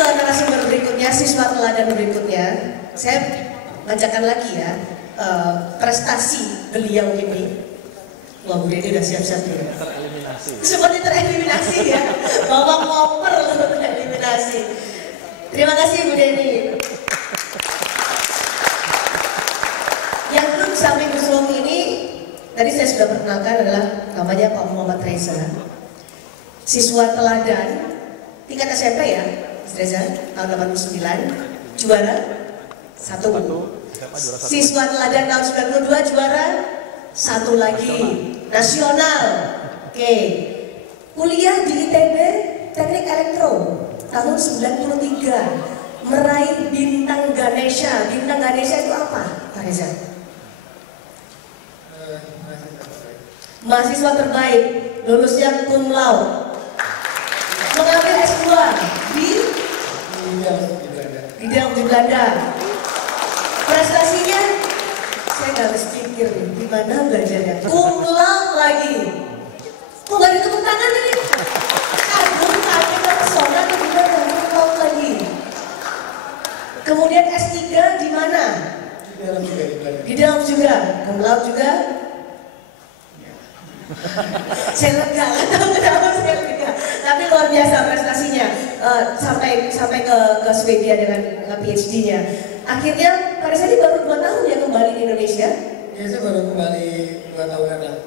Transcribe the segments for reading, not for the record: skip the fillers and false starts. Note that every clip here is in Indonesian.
Narasumber berikutnya, siswa teladan berikutnya, saya bacakan lagi ya prestasi beliau ini. Wah, Bu Deni udah siap-siap ya. Tereliminasi. Seperti tereliminasi ya, bawa koper lalu tereliminasi. Terima kasih Bu Deni. Yang duduk samping Bu Suami ini, tadi saya sudah perkenalkan adalah namanya Pak Muhammad Reza, siswa teladan tingkat SMP ya. Reza, tahun 89, juara 1. Siswa teladan tahun 92, juara 1 lagi. Nasional. Oke. Kuliah di ITB Teknik Elektro tahun 93. Meraih bintang Ganesha. Bintang Ganesha itu apa, Pak Reza? Mahasiswa terbaik, lulusnya cum laude. Mengambil S2 di bidang di Belanda. Prestasinya saya nggak harus pikir nih, gimana belajarnya. Cum laude lagi. Kok nggak ditepuk tangan nih? Kagum, kaget, terpesona, kemudian cum laude lagi. Kemudian S3 di mana? Di dalam juga. Cum laude juga. Saya lega, nggak tahu kenapa saya lega. Tapi luar biasa prestasinya, sampai ke Swedia dengan PhD-nya. Akhirnya pada saat ini baru 2 tahun ya kembali di Indonesia. Ya, saya baru kembali 2 tahunan lah.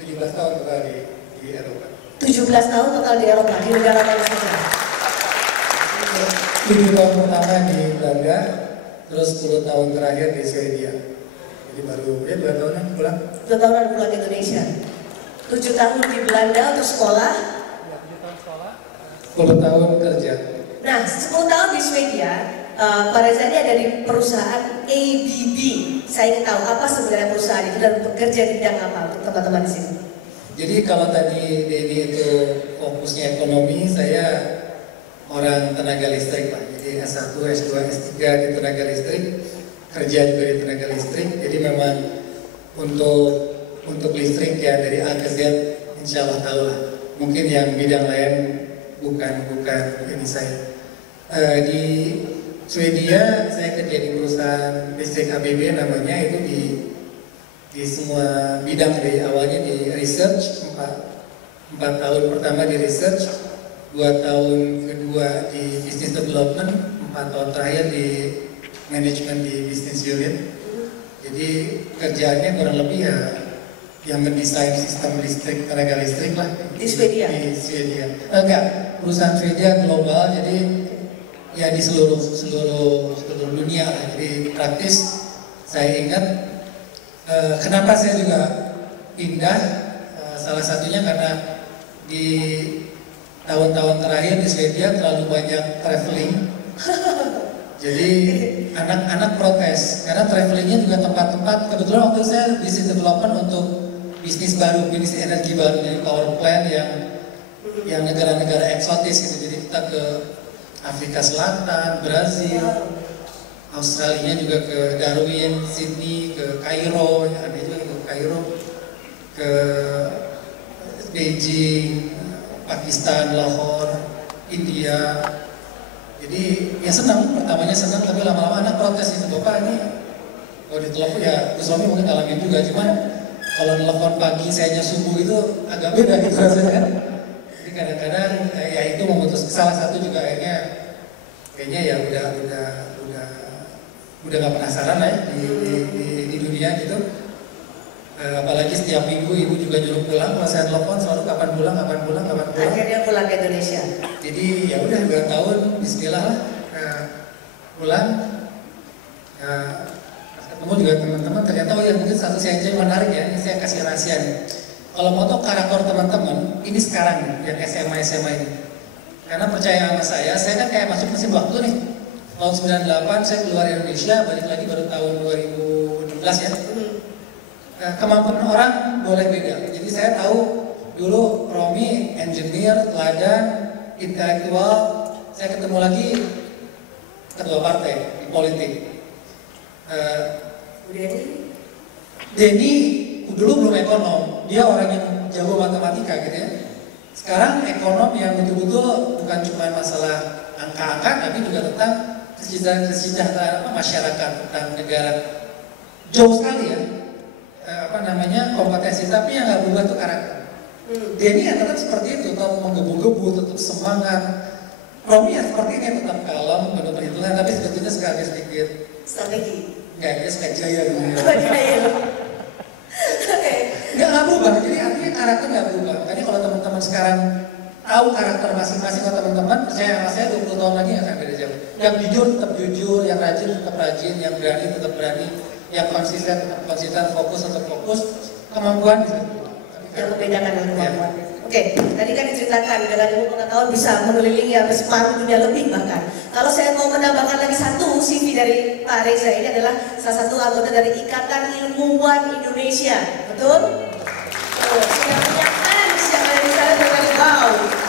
17 tahun total di Eropa. 17 tahun total di Eropa, di negara mana saja? 7 tahun pertama di Belanda, terus 10 tahun terakhir di Swedia. Jadi baru 2 tahunan pulang. 2 tahunan pulang ke Indonesia. 7 tahun di Belanda untuk sekolah. 10 tahun kerja. Nah, 10 tahun di Swedia, Pak Reza ini ada di perusahaan ABB. Saya ingin tahu apa sebenarnya perusahaan itu dan bekerja di bidang apa untuk teman-teman di sini. Jadi kalau tadi Denny itu fokusnya ekonomi, saya orang tenaga listrik Pak. Jadi S1, S2, S3 di tenaga listrik, kerja juga di tenaga listrik. Jadi memang untuk listrik ya dari A ke Z, insya Allah tahu lah. Mungkin yang bidang lain bukan ini saya. Di Swedia saya kerja di perusahaan listrik ABB namanya, itu di semua bidang, dari awalnya di research 4 tahun pertama di research, 2 tahun kedua di business development, 4 tahun terakhir di manajemen di business unit. Jadi kerjaannya kurang lebih ya yang mendesain sistem listrik, tenaga listrik lah di Swedia. Di Swedia. Enggak, perusahaan Swedia global, jadi ya di seluruh dunia lah. Jadi praktis saya ingat kenapa saya juga pindah, salah satunya karena di tahun-tahun terakhir di Swedia terlalu banyak traveling. Jadi anak-anak protes karena travelingnya juga tempat-tempat, kebetulan waktu saya business development untuk bisnis baru, bisnis energi baru, jadi power plant yang negara-negara eksotis gitu. Jadi kita ke Afrika Selatan, Brazil, Australia juga ke Darwin, Sydney, ke Kairo, ada juga ke Kairo, ke Beijing, Pakistan, Lahore, India. Jadi ya senang, pertamanya senang, tapi lama-lama anak protes itu, Bapak ini kalau ditelepon ya, suami mungkin ngalamin juga, cuman kalau telepon pagi sayanya subuh itu agak beda gitu rasanya kan. Jadi kadang-kadang ya itu memutus, salah satu juga kayaknya ya udah nggak penasaran lah ya di dunia gitu. Apalagi setiap minggu ibu juga nyuruh pulang, kalau saya telepon selalu kapan pulang. Akhirnya pulang ke Indonesia. Jadi ya udah 2 tahun, Bismillah lah, pulang. Ketemu juga teman-teman, ternyata ya mungkin satu saya yang menarik ya, ini saya kasih rahasia nih. Kalau mau tahu karakter teman-teman, ini sekarang nih, yang SMA ini. Karena percaya sama saya kan kayak masuk mesin waktu nih. Tahun 98 saya keluar Indonesia, balik lagi baru tahun 2016 ya. Kemampuan orang boleh beda. Jadi saya tahu dulu Romi engineer, teladan, intelektual, saya ketemu lagi ketua partai di politik. Denny dulu belum ekonom, dia orang yang jago matematika gitu ya. Sekarang ekonom yang betul-betul bukan cuma masalah angka-angka, tapi juga tentang kesejahteraan masyarakat, tentang negara. Jauh sekali ya, kompetensi, tapi yang nggak berubah itu karakter. Denny ya tetap seperti itu, tetap menggebu-gebu, tetap semangat. Romi ya seperti ini, tetap kalem, penuh perhitungan, tapi sebetulnya sekali sedikit strategi. Nggak, dia suka jaya dulu ya. Nggak berubah, jadi artinya karakter nggak berubah. Makanya kalau teman-teman sekarang tahu karakter masing-masing kalau teman-teman, percaya sama saya 20 tahun lagi akan beda jauh. Yang jujur tetap jujur, yang rajin tetap rajin, yang berani tetap berani, yang konsisten tetap konsisten, fokus tetap fokus, kemampuan bisa berubah. Yang membedakan dengan kemampuan. Oke, tadi kan diceritakan dengan ilmu pengetahuan bisa mengelilingi hampir separuh dunia lebih bahkan. Kalau saya mau menambahkan lagi satu CV dari Pak Reza, ini adalah salah satu anggota dari Ikatan Ilmuwan Indonesia, betul? Sudah menyiapkan sejak ada di sana berkali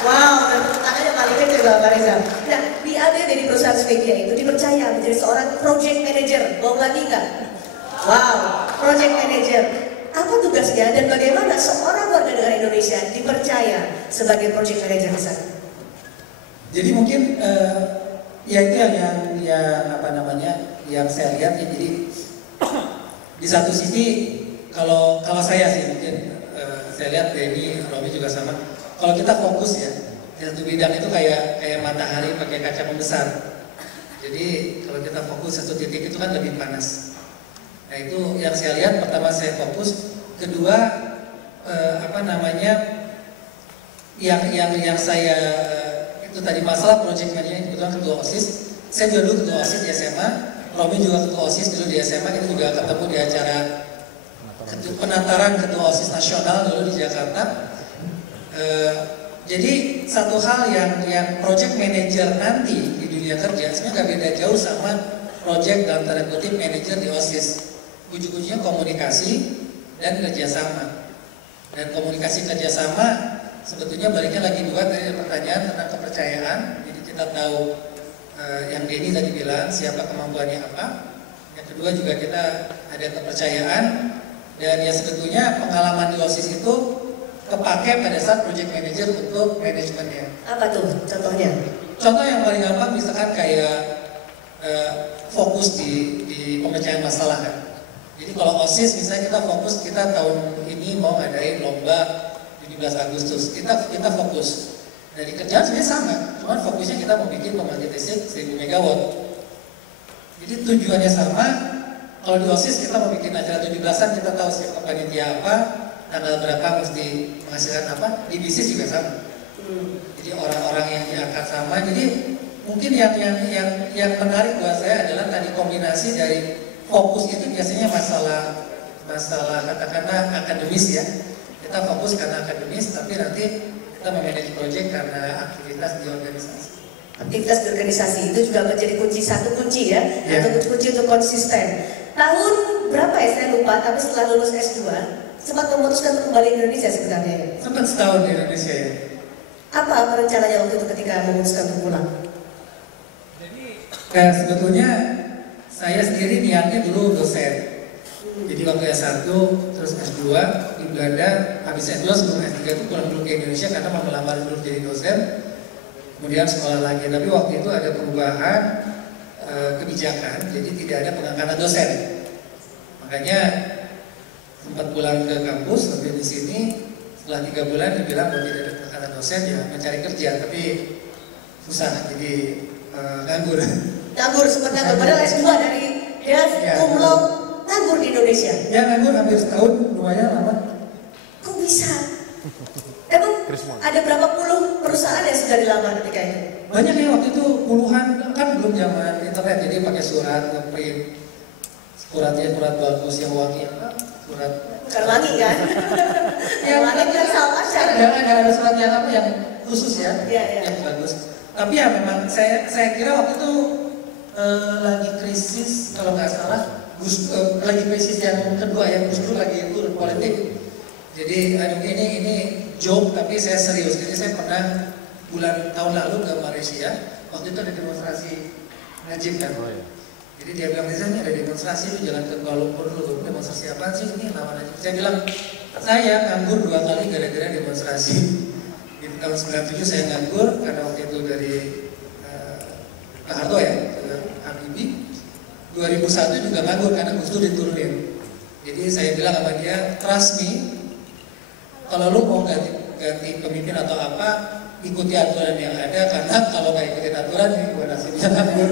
wow, dan tangannya paling kecil Pak Reza. Nah, di perusahaan Swedia itu dipercaya menjadi seorang project manager, bohong lagi nggak? Wow, project manager. Apa tugasnya dan bagaimana seorang warga negara Indonesia dipercaya sebagai project manager di sana? Jadi mungkin ya itu yang saya lihat ya. Jadi di satu sisi kalau saya sih mungkin saya lihat Denny, Romi juga sama. Kalau kita fokus ya di satu bidang itu kayak matahari pakai kaca pembesar. Jadi kalau kita fokus satu titik itu kan lebih panas. Nah itu yang saya lihat, pertama saya fokus, kedua yang saya itu tadi masalah project manager, kebetulan ketua OSIS, saya juga dulu ketua OSIS di SMA, Romi juga ketua OSIS dulu di SMA, kita juga ketemu di acara penataran ketua OSIS nasional dulu di Jakarta. Jadi satu hal yang project manager nanti di dunia kerja sebenarnya gak beda jauh sama project dalam tanda kutip manager di OSIS. Ujung-ujungnya komunikasi dan kerjasama. Dan komunikasi kerjasama sebetulnya baliknya lagi dua tadi pertanyaan tentang kepercayaan. Jadi kita tahu yang Denny tadi bilang siapa kemampuannya apa. Yang kedua juga kita ada kepercayaan. Dan ya sebetulnya pengalaman di OSIS itu kepake pada saat project manager untuk manajemennya. Apa tuh contohnya? Contoh yang paling gampang misalkan kayak fokus di pemecahan masalah kan. Jadi kalau OSIS misalnya kita fokus, kita tahun ini mau ngadain lomba 17 Agustus, kita fokus. Dari kerjaan sebenarnya sama, cuman fokusnya kita mau bikin pembangkit listrik 1000 MW. Jadi tujuannya sama. Kalau di OSIS kita mau bikin acara 17-an, kita tahu siapa panitia apa, tanggal berapa mesti menghasilkan apa. Di bisnis juga sama. Jadi orang-orang yang diangkat sama. Jadi mungkin yang menarik buat saya adalah tadi kombinasi dari fokus itu biasanya masalah katakanlah akademis ya. Kita fokus karena akademis, tapi nanti kita memanage project karena aktivitas di organisasi. Aktivitas di organisasi itu juga menjadi satu kunci ya, atau kunci untuk konsisten. Tahun berapa ya saya lupa, tapi setelah lulus S2 sempat memutuskan untuk kembali ke Indonesia sebenarnya. Sempat setahun di Indonesia ya. Apa rencananya waktu itu ketika memutuskan untuk pulang? Sebetulnya saya sendiri niatnya dulu dosen. Jadi waktu S1 terus S2 di Belanda, habis S2 sebelum S3 itu pulang dulu ke Indonesia karena mau melamar dulu jadi dosen. Kemudian sekolah lagi, tapi waktu itu ada perubahan kebijakan, jadi tidak ada pengangkatan dosen. Makanya sempat pulang ke kampus, sampai di sini setelah 3 bulan dibilang bahwa tidak ada pengangkatan dosen, ya mencari kerja, tapi susah, jadi nganggur. Nganggur, sempat nganggur, padahal S2 dari cum laude nganggur di Indonesia. Ya nganggur hampir setahun, lumayan lama. Kok bisa? Emang ada berapa puluh perusahaan yang sudah dilamar ketika itu? Banyak ya waktu itu puluhan, kan belum zaman internet, jadi pakai surat, ngeprint. Suratnya surat bagus yang wangi apa? Surat. Bukan wangi kan? Yang wangi kan sama pacar. Jangan ada surat yang apa yang khusus ya, yang bagus. Tapi ya memang saya kira waktu itu lagi krisis kalau nggak salah, lagi krisis yang kedua yang Gus Dur lagi turun politik. Jadi ini joke tapi saya serius. Jadi saya pernah tahun lalu ke Malaysia, waktu itu ada demonstrasi Najib kan. Jadi dia bilang, Reza ini ada demonstrasi, lu jalan ke Kuala Lumpur dulu. Demonstrasi apa sih ini lawan Najib? Saya bilang, saya nganggur 2 kali gara-gara demonstrasi. Di tahun 97 saya nganggur karena waktu itu dari Pak Harto ya, ke Habibie. 2001 juga nganggur karena Gus Dur diturunin. Jadi saya bilang sama dia, trust me, kalau lu mau ganti pemimpin atau apa, ikuti aturan yang ada, karena kalau nggak ikutin aturan, ya gue nasibnya nganggur.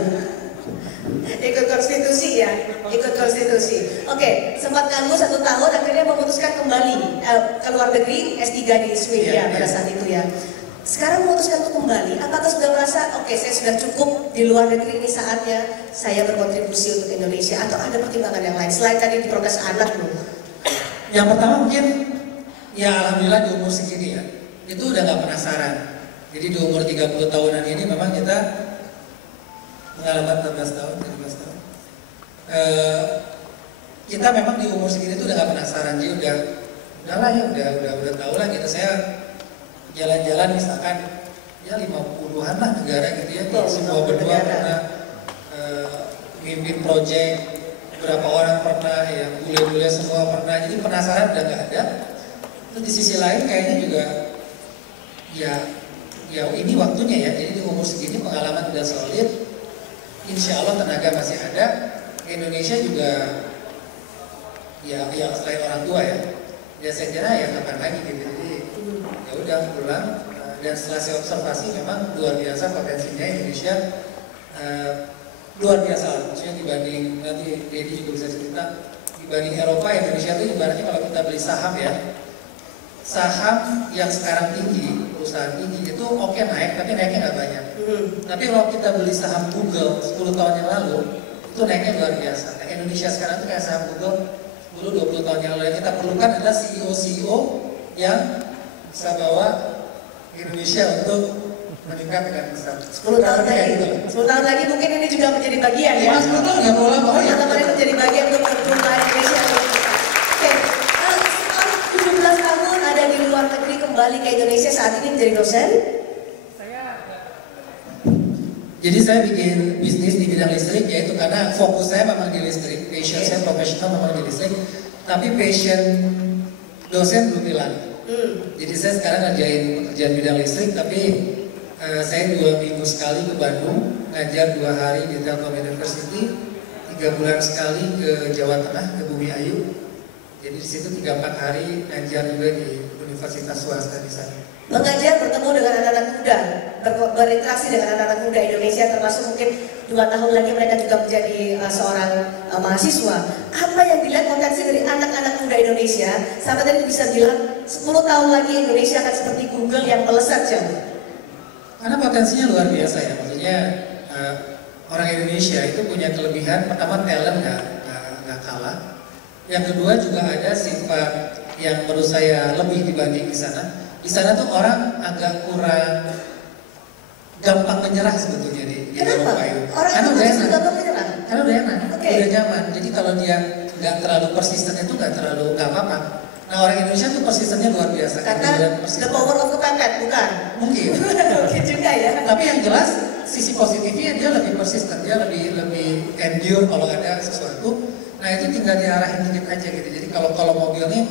Ikut konstitusi ya, ikut konstitusi. Oke, sempat nganggur 1 tahun, akhirnya memutuskan kembali ke luar negeri, S3 di Swedia pada saat itu ya. Sekarang memutuskan untuk kembali, apakah sudah merasa, oke, saya sudah cukup di luar negeri, ini saatnya saya berkontribusi untuk Indonesia, atau ada pertimbangan yang lain selain tadi di protes anak loh? Yang pertama mungkin, ya alhamdulillah di umur segini ya, itu udah nggak penasaran. Jadi di umur 30 tahunan ini memang kita pengalaman 16 tahun, 17 tahun. Kita memang di umur segini tuh udah gak penasaran, jadi udahlah ya, udah tahu lah gitu. Saya jalan-jalan misalkan ya 50-an lah negara gitu ya, di semua benua pernah mimpin proyek, berapa orang pernah, ya bule-bule semua pernah, jadi penasaran udah gak ada. Terus di sisi lain kayaknya juga ya ini waktunya ya, jadi di umur segini pengalaman udah solid. Insya Allah tenaga masih ada. Indonesia juga ya selain orang tua ya saya kira ya kapan lagi gitu. Jadi ya udah pulang, dan setelah saya observasi memang luar biasa potensinya Indonesia, luar biasa lah. Maksudnya dibanding, nanti Dedi juga bisa cerita, dibanding Eropa, Indonesia itu ibaratnya kalau kita beli saham ya, saham yang sekarang tinggi, perusahaan tinggi itu oke naik, tapi naiknya nggak banyak. Tapi kalau kita beli saham Google 10 tahun yang lalu, itu naiknya luar biasa. Nah, Indonesia sekarang itu kayak saham Google 10-20 tahun yang lalu. Yang kita perlukan adalah CEO yang bisa bawa Indonesia untuk meningkat dengan besar. 10 tahun lagi, 10 tahun lagi mungkin ini juga menjadi bagian ya. 10 tahun nggak mau lama. Teman-teman itu menjadi bagian untuk perubahan Indonesia. Oke, setelah 17 tahun ada di luar negeri, kembali ke Indonesia, saat ini menjadi dosen. Jadi saya bikin bisnis di bidang listrik, yaitu karena fokus saya memang di listrik, passion saya profesional memang di listrik, tapi passion dosen belum hilang. Jadi saya sekarang ngerjain pekerjaan bidang listrik, tapi saya 2 minggu sekali ke Bandung, ngajar 2 hari di Telkom University, 3 bulan sekali ke Jawa Tengah, ke Bumi Ayu. Jadi di situ 3-4 hari ngajar juga di universitas swasta di sana. Mengajar, bertemu dengan anak-anak muda, berinteraksi dengan anak-anak muda Indonesia, termasuk mungkin 2 tahun lagi mereka juga menjadi seorang mahasiswa. Apa yang dilihat potensi dari anak-anak muda Indonesia, sampai tadi bisa bilang 10 tahun lagi Indonesia akan seperti Google yang melesat jauh? Karena potensinya luar biasa ya, maksudnya orang Indonesia itu punya kelebihan, pertama talent nggak kalah. Yang kedua juga ada sifat yang menurut saya lebih dibanding di sana. Di sana tuh orang agak kurang gampang menyerah sebetulnya di Eropa itu. Karena udah enak. Karena udah enak, udah nyaman. Jadi kalau dia nggak terlalu persisten itu nggak apa-apa. Nah orang Indonesia tuh persistennya luar biasa. Karena the power of kepepet, bukan? Mungkin. Mungkin juga ya. Tapi yang jelas sisi positifnya dia lebih persisten, dia lebih endure kalau ada sesuatu. Nah itu tinggal diarahin dikit aja gitu. Jadi kalau mobilnya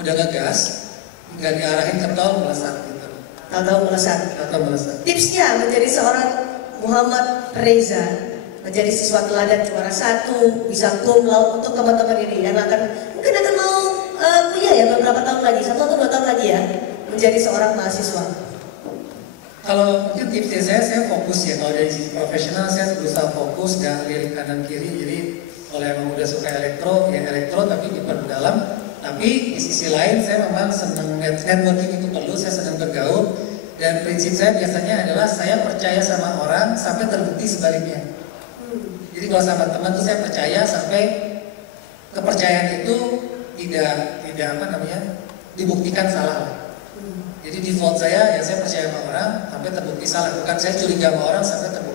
udah ngegas, tinggal diarahin ke tol melesat gitu. Tahu melesat. Tipsnya menjadi seorang Muhammad Reza, menjadi siswa teladan juara 1, bisa cum laude untuk teman-teman ini yang mungkin akan mau kuliah ya beberapa tahun lagi, 1 atau 2 tahun lagi ya, menjadi seorang mahasiswa. Kalau mungkin tipsnya saya fokus ya, kalau dari sisi profesional saya berusaha fokus, gak lirik kanan kiri. Jadi kalau emang udah suka elektro, ya elektro tapi diperdalam. Tapi di sisi lain saya memang senang networking itu perlu, saya senang bergaul. Dan prinsip saya biasanya adalah saya percaya sama orang sampai terbukti sebaliknya. Jadi kalau sama teman tuh saya percaya sampai kepercayaan itu tidak dibuktikan salah. Jadi default saya ya saya percaya sama orang sampai terbukti salah. Bukan saya curiga sama orang sampai terbukti